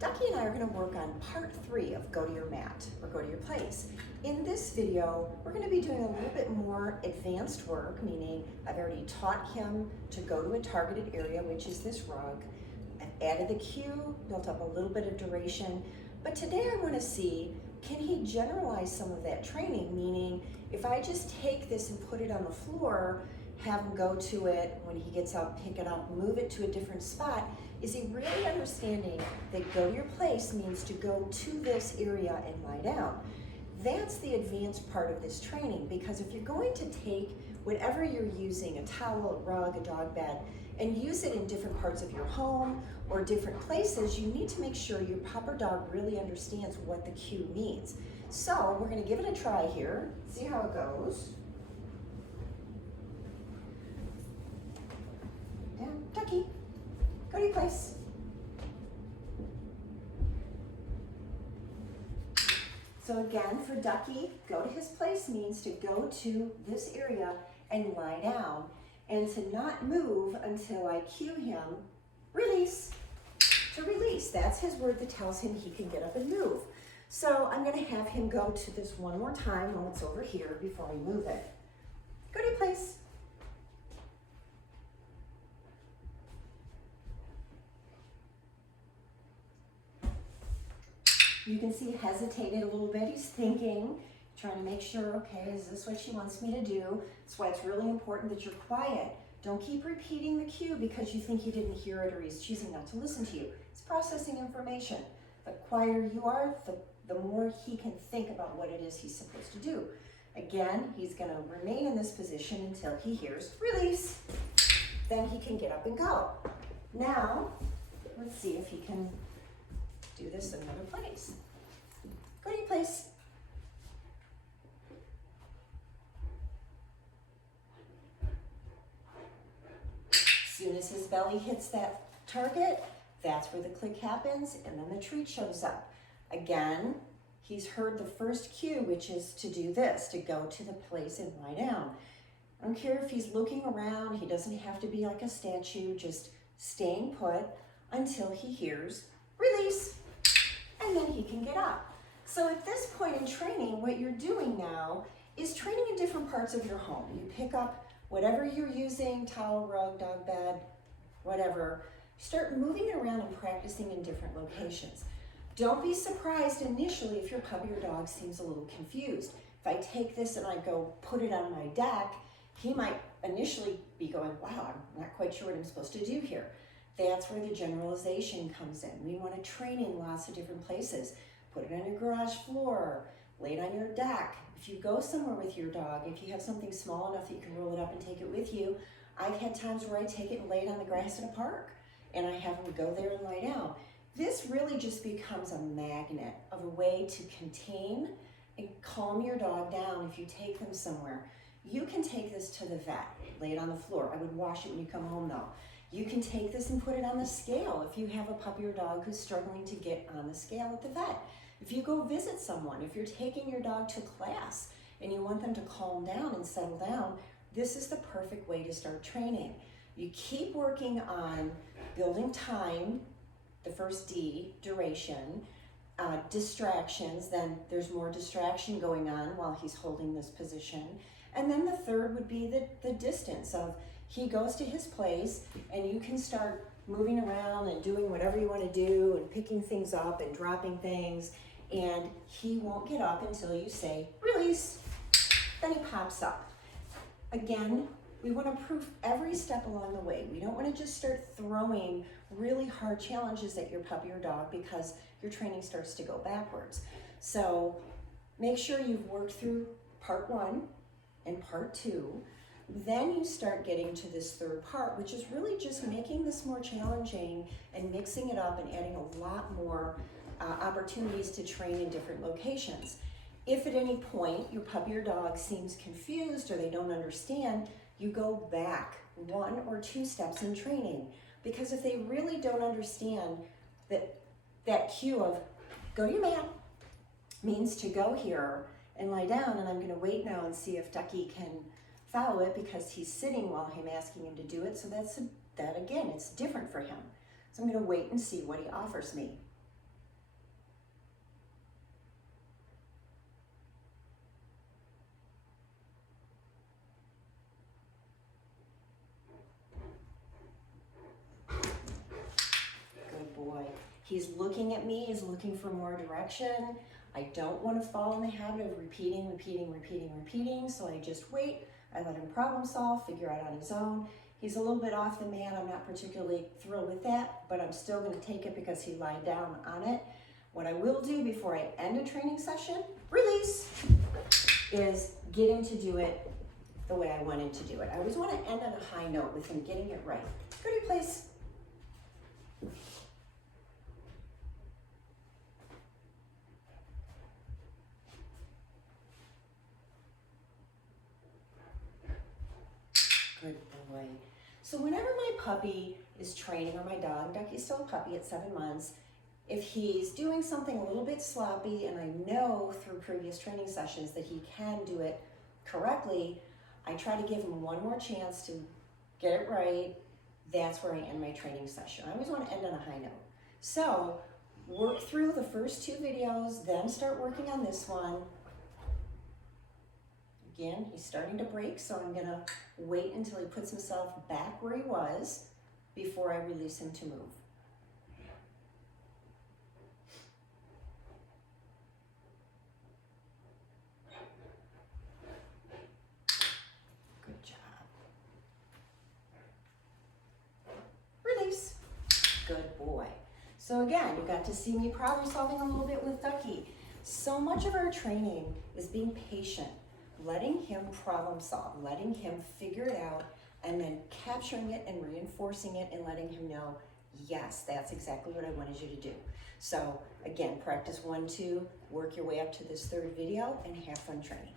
Ducky and I are going to work on part 3 of Go to Your Mat, or Go to Your Place. In this video, we're going to be doing a little bit more advanced work, meaning I've already taught him to go to a targeted area, which is this rug. I've added the cue, built up a little bit of duration, but today I want to see, can he generalize some of that training, meaning if I just take this and put it on the floor, have him go to it, when he gets up, pick it up, move it to a different spot, is he really understanding that go to your place means to go to this area and lie down? That's the advanced part of this training, because if you're going to take whatever you're using, a towel, a rug, a dog bed, and use it in different parts of your home or different places, you need to make sure your pup or dog really understands what the cue means. So we're going to give it a try here, see how it goes. Down, Ducky, go to your place. So again, for Ducky, go to his place means to go to this area and lie down, and to not move until I cue him, release, to release. That's his word that tells him he can get up and move. So I'm going to have him go to this one more time while it's over here before we move it. Go to your place. You can see he hesitated a little bit. He's thinking, trying to make sure, okay, is this what she wants me to do? That's why it's really important that you're quiet. Don't keep repeating the cue because you think he didn't hear it or he's choosing not to listen to you. It's processing information. The quieter you are, the more he can think about what it is he's supposed to do. Again, he's going to remain in this position until he hears release. Then he can get up and go. Now, let's see if he can do this in another place. Go to your place. As soon as his belly hits that target, that's where the click happens, and then the treat shows up. Again, he's heard the first cue, which is to do this, to go to the place and lie down. I don't care if he's looking around, he doesn't have to be like a statue, just staying put until he hears release, and then he can get up. So at this point in training, what you're doing now is training in different parts of your home. You pick up whatever you're using, towel, rug, dog bed, whatever, start moving it around and practicing in different locations. Don't be surprised initially if your puppy or dog seems a little confused. If I take this and I go put it on my deck, he might initially be going, wow, I'm not quite sure what I'm supposed to do here. That's where the generalization comes in. We want to train in lots of different places. Put it on your garage floor, lay it on your deck. If you go somewhere with your dog, if you have something small enough that you can roll it up and take it with you, I've had times where I take it and lay it on the grass in a park, and I have them go there and lie down. This really just becomes a magnet of a way to contain and calm your dog down if you take them somewhere. You can take this to the vet, lay it on the floor. I would wash it when you come home though. You can take this and put it on the scale if you have a puppy or dog who's struggling to get on the scale at the vet. If you go visit someone, if you're taking your dog to class and you want them to calm down and settle down, this is the perfect way to start training. You keep working on building time, the first D, duration, distractions, then there's more distraction going on while he's holding this position. And then the third would be the distance of he goes to his place and you can start moving around and doing whatever you want to do and picking things up and dropping things, and he won't get up until you say release. Then he pops up. Again, we want to improve every step along the way. We don't want to just start throwing really hard challenges at your puppy or dog because your training starts to go backwards. So make sure you've worked through part 1 and part 2. Then you start getting to this third part, which is really just making this more challenging and mixing it up and adding a lot more opportunities to train in different locations. If at any point your puppy or dog seems confused or they don't understand, you go back 1 or 2 steps in training. Because if they really don't understand that cue of go to your mat means to go here and lie down, and I'm going to wait now and see if Ducky can follow it because he's sitting while I'm asking him to do it. So that again, it's different for him. So I'm going to wait and see what he offers me. He's looking at me, he's looking for more direction. I don't want to fall in the habit of repeating, so I just wait. I let him problem solve, figure out on his own. He's a little bit off the mat. I'm not particularly thrilled with that, but I'm still going to take it because he lied down on it. What I will do before I end a training session, release, is get him to do it the way I want him to do it. I always want to end on a high note with him getting it right. Go to your place. Good boy. So whenever my puppy is training, or my dog, Ducky's still a puppy at 7 months, if he's doing something a little bit sloppy and I know through previous training sessions that he can do it correctly, I try to give him one more chance to get it right. That's where I end my training session. I always want to end on a high note. So work through the first 2 videos, then start working on this one. Again, he's starting to break, so I'm gonna wait until he puts himself back where he was before I release him to move. Good job. Release. Good boy. So again, you got to see me problem solving a little bit with Ducky. So much of our training is being patient, letting him problem solve, letting him figure it out, and then capturing it and reinforcing it and letting him know, yes, that's exactly what I wanted you to do. So again, practice 1, 2, work your way up to this 3rd video, and have fun training.